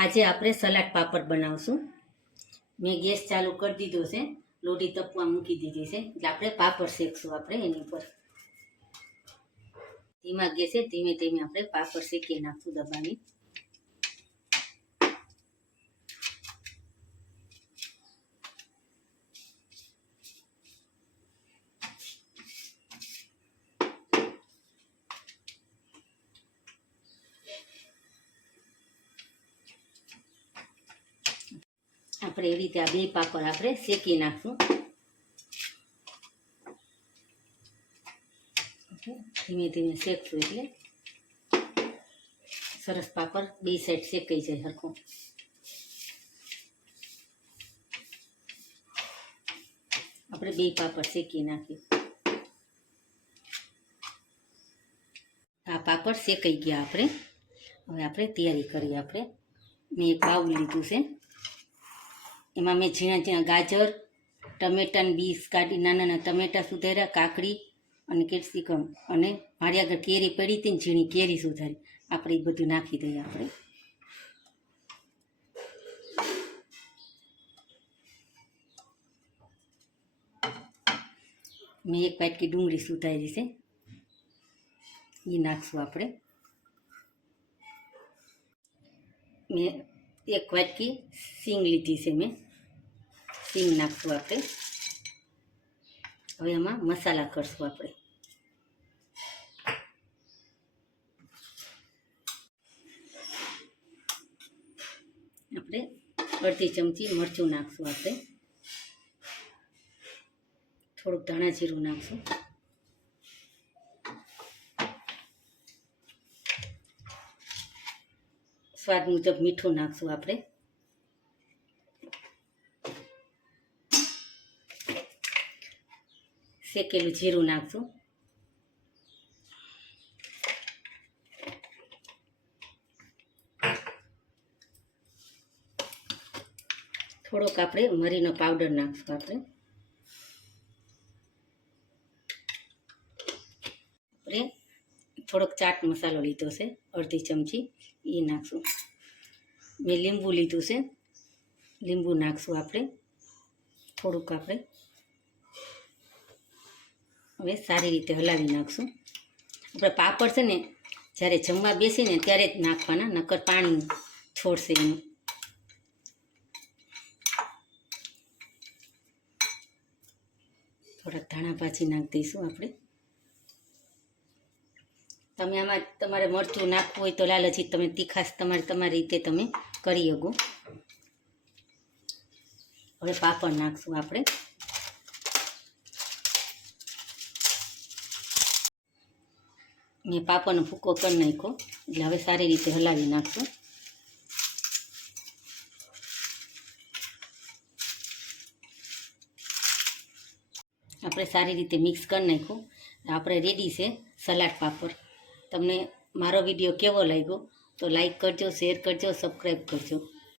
આજે આપણે સલાડ પાપડ બનાવશું. મેં ગેસ ચાલુ કરી દીધો છે. લોટી તપવા મૂકી દીધી છે. એટલે આપણે પાપડ શેકશું આપણે એની ઉપર. ધીમા ગેસે ધીમે ધીમે આપણે પાપડ શેકી નાખશું દબાની આપણે એ રીતે આ બે પાપડ આપણે શેકી નાખશું. ધીમે ધીમે શેકશું એટલે. સરસ પાપડ બે સાઈડ શેકાઈ જાય સરખું આપણે બે પાપડ શેકી નાખીએ આ પાપડ શેકાઈ ગયા આપણે. હવે આપણે તૈયારી કરીએ આપણે. મેં એક બાઉલ લીધું છે. એમાં મેં ઝીણા ઝીણા ગાજર ટમેટાને બીસ કાઢી, નાના નાના ટમેટા સુધાર્યા, કાકડી અને કેપ્સિકમ. અને મારી આગળ કેરી પડી હતી ને ઝીણી કેરી સુધારી. આપણે એ બધું નાખી દઈએ આપણે. મેં એક પાટકી ડુંગળી સુધારી છે. એ નાખશું આપણે. મેં એક વાટકી સિંગ લીધી છે મેં સિંગ નાખશું આપણે હવે એમાં મસાલા કરશું આપણે આપણે અડધી ચમચી મરચું નાખશું આપણે થોડુંક ધાણા જીરું નાખશું સ્વાદ મુજબ મીઠું નાખશું આપણે. શેકેલું જીરું નાખશું. થોડોક આપણે મરીનો પાવડર નાખશું આપણે. આપણે થોડોક ચાટ મસાલો લીધો છે, અડધી ચમચી એ નાખશું. મેં લીંબુ લીધું છે, લીંબુ નાખશું આપણે, થોડુંક આપણે. હવે સારી રીતે હલાવી નાખશું. આપણે પાપડ છે ને, જ્યારે જમવા બેસીને ત્યારે જ નાખવાના, નકર પાણી છોડશે એનું. થોડાક ધાણા ભાજી નાખી દઈશું આપણે. તમે આમાં તમારે મરચું નાખવું હોય તો લાલચી તમે તીખાશ તમારે તમારી રીતે તમે કરી શકો. હવે પાપડ નાખશું આપણે. મેં પાપડનો ભૂકો કરી નાખ્યો. એટલે હવે સારી રીતે હલાવી નાખશું. આપણે સારી રીતે મિક્સ કરી નાખ્યું. આપણે રેડી છે સલાડ પાપડ. તમને મારો વીડિયો કેવો લાગ્યો તો લાઈક કરજો શેર કરજો સબસ્ક્રાઈબ કરજો.